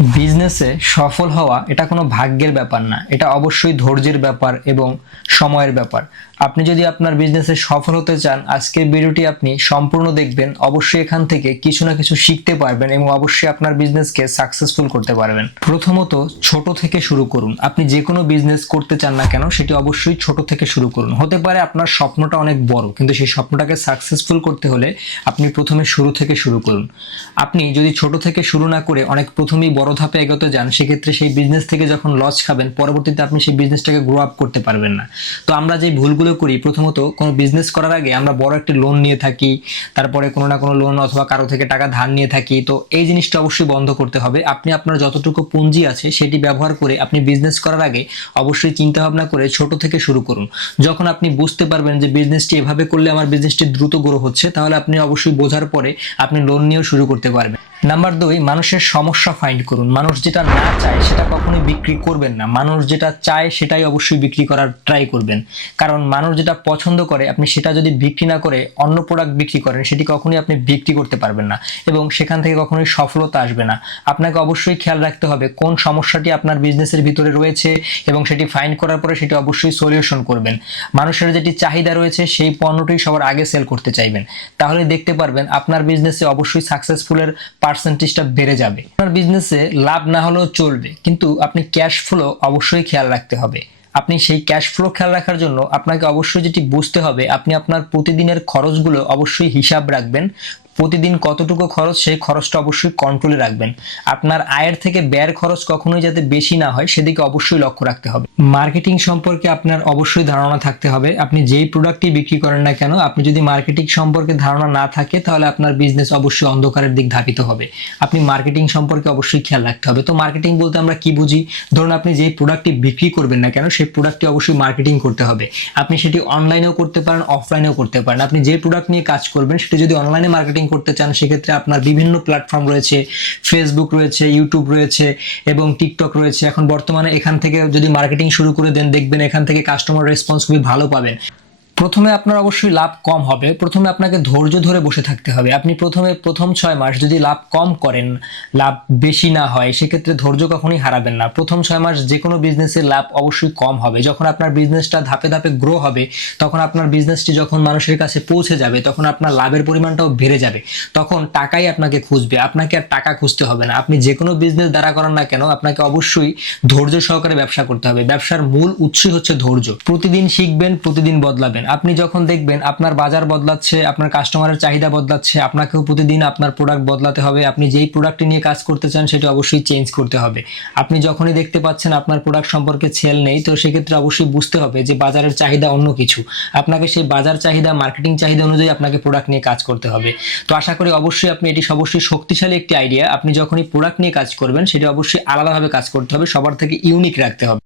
বিজনেসে সফল হওয়া এটা কোনো ভাগ্যের ব্যাপার না, এটা অবশ্যই ধৈর্যের ব্যাপার এবং সময়ের ব্যাপার। আপনি যদি আপনার বিজনেসে সফল হতে চান, আজকের ভিডিওটি আপনি সম্পূর্ণ দেখবেন। অবশ্যই এখান থেকে কিছু না কিছু শিখতে পারবেন এবং অবশ্যই আপনার বিজনেসকে সাকসেসফুল করতে পারবেন। প্রথমত ছোট থেকে শুরু করুন। আপনি যে কোনো বিজনেস করতে চান না কেন, সেটি অবশ্যই ছোট থেকে শুরু করুন। হতে পারে আপনার স্বপ্নটা অনেক বড়, কিন্তু সেই স্বপ্নটাকে সাকসেসফুল করতে হলে আপনি প্রথমে শুরু থেকে শুরু করুন। আপনি যদি ছোট থেকে শুরু না করে অনেক প্রথমেই বড় ধাপে এগোতে যান, সেক্ষেত্রে সেই বিজনেস থেকে যখন লস খাবেন, পরবর্তীতে আপনি সেই বিজনেসটাকে গ্রো আপ করতে পারবেন না। তো আমরা যে ভুলগুলো করি, প্রথমত কোনো বিজনেস করার আগে আমরা বড় একটা লোন নিয়ে থাকি, তারপরে কোনো না কোনো লোন অথবা কারো থেকে টাকা ধার নিয়ে থাকি। তো এই জিনিসটা অবশ্যই বন্ধ করতে হবে। আপনি আপনার যতটুকু পুঁজি আছে সেটি ব্যবহার করে আপনি বিজনেস করার আগে অবশ্যই চিন্তা ভাবনা করে ছোট থেকে শুরু করুন। যখন আপনি বুঝতে পারবেন যে বিজনেসটি এভাবে করলে আমার বিজনেসটি দ্রুত গ্রো হচ্ছে, তাহলে আপনি অবশ্যই বোঝার পরে আপনি লোন নিয়েও শুরু করতে পারবেন। নাম্বার 2, মানুষের সমস্যা ফাইন্ড করুন। মানুষ যেটা না চায় সেটা কখনোই বিক্রি করবেন না, মানুষ যেটা চায় সেটাই অবশ্যই বিক্রি করার ট্রাই করবেন। কারণ মানুষ যেটা পছন্দ করে, আপনি সেটা যদি বিক্রি না করে অন্য প্রোডাক্ট বিক্রি করেন, সেটি কখনোই আপনি বিক্রি করতে পারবেন না এবং সেখান থেকে কখনোই সফলতা আসবে না। আপনাকে অবশ্যই খেয়াল রাখতে হবে কোন সমস্যাটি আপনার বিজনেসের ভিতরে রয়েছে এবং সেটি ফাইন্ড করার পরে সেটি অবশ্যই সলিউশন করবেন। মানুষের যেটি চাহিদা রয়েছে সেই পণ্যটি সবার আগে সেল করতে চাইবেন। তাহলে দেখতে পারবেন আপনার বিজনেসে অবশ্যই সাকসেসফুলের পার্সেন্টেজটা বেড়ে যাবে। আপনার বিজনেসে লাভ না হলেও চলবে, কিন্তু আপনি ক্যাশ ফ্লো অবশ্যই খেয়াল রাখতে হবে। আপনি সেই ক্যাশ ফ্লো খেয়াল রাখার জন্য আপনাকে অবশ্যই যেটি বুঝতে হবে, আপনি আপনার প্রতিদিনের খরচগুলো অবশ্যই হিসাব রাখবেন। প্রতিদিন কতটুকু খরচ, সেই খরচটা অবশ্যই কন্ট্রোলে রাখবেন। আপনার আয়ের থেকে ব্যয়ের খরচ কখনোই যাতে বেশি না হয় সেদিকে অবশ্যই লক্ষ্য রাখতে হবে। মার্কেটিং সম্পর্কে আপনার অবশ্যই ধারণা থাকতে হবে। আপনি যেই প্রোডাক্টই বিক্রি করেন না কেন, আপনি যদি মার্কেটিং সম্পর্কে ধারণা না থাকে, তাহলে আপনার বিজনেস অবশ্যই অন্ধকারের দিক ধাবিত হবে। আপনি মার্কেটিং সম্পর্কে অবশ্যই খেয়াল রাখতে হবে। তো মার্কেটিং বলতে আমরা কি বুঝি? ধরুন আপনি যেই প্রোডাক্টটি বিক্রি করবেন না কেন, সেই প্রোডাক্টটি অবশ্যই মার্কেটিং করতে হবে। আপনি সেটি অনলাইনেও করতে পারেন, অফলাইনেও করতে পারেন। আপনি যে প্রোডাক্ট নিয়ে কাজ করবেন সেটি যদি অনলাইনে মার্কেটিং করতে চান, সেক্ষেত্রে আপনার বিভিন্ন প্ল্যাটফর্ম রয়েছে, ফেসবুক রয়েছে, ইউটিউব রয়েছে এবং টিকটক রয়েছে। এখন বর্তমানে এখান থেকে যদি মার্কেটিং শুরু করে দেন, দেখবেন এখান থেকে কাস্টমার রেসপন্স খুবই ভালো পাবেন। প্রথমে আপনার অবশ্যই লাভ কম হবে, প্রথমে আপনাকে ধৈর্য ধরে বসে থাকতে হবে। আপনি প্রথম 6 মাস যদি লাভ কম করেন, লাভ বেশি না হয়, সেক্ষেত্রে ধৈর্য কখনোই হারাবেন না। প্রথম 6 মাস যে কোনো বিজনেসের লাভ অবশ্যই কম হবে। যখন আপনার বিজনেসটা ধাপে ধাপে গ্রো হবে, তখন আপনার বিজনেসটি যখন মানুষের কাছে পৌঁছে যাবে, তখন আপনার লাভের পরিমাণটাও বেড়ে যাবে। তখন টাকাই আপনাকে খুঁজবে, আপনাকে আর টাকা খুঁজতে হবে না। আপনি যে কোনো বিজনেস দাঁড়া করান না কেন, আপনাকে অবশ্যই ধৈর্য সহকারে ব্যবসা করতে হবে। ব্যবসার মূল উৎসই হচ্ছে ধৈর্য। প্রতিদিন শিখবেন, প্রতিদিন বদলাবেন। আপনি যখন দেখবেন আপনার বাজার বদলাচ্ছে, আপনার কাস্টমারের চাহিদা বদলাচ্ছে, আপনাকেও প্রতিদিন আপনার প্রোডাক্ট বদলাতে হবে। আপনি যেই প্রোডাক্টটি নিয়ে কাজ করতে চান সেটা অবশ্যই চেঞ্জ করতে হবে। আপনি যখনই দেখতে পাচ্ছেন আপনার প্রোডাক্ট সম্পর্কে সেল নেই, তো সেক্ষেত্রে অবশ্যই বুঝতে হবে যে বাজারের চাহিদা অন্য কিছু। আপনাকে সেই বাজার চাহিদা, মার্কেটিং চাহিদা অনুযায়ী আপনাকে প্রোডাক্ট নিয়ে কাজ করতে হবে। তো আশা করি অবশ্যই আপনি এটি অবশ্যই শক্তিশালী একটি আইডিয়া। আপনি যখনই প্রোডাক্ট নিয়ে কাজ করবেন, সেটা অবশ্যই আলাদাভাবে কাজ করতে হবে, সবার থেকে ইউনিক রাখতে হবে।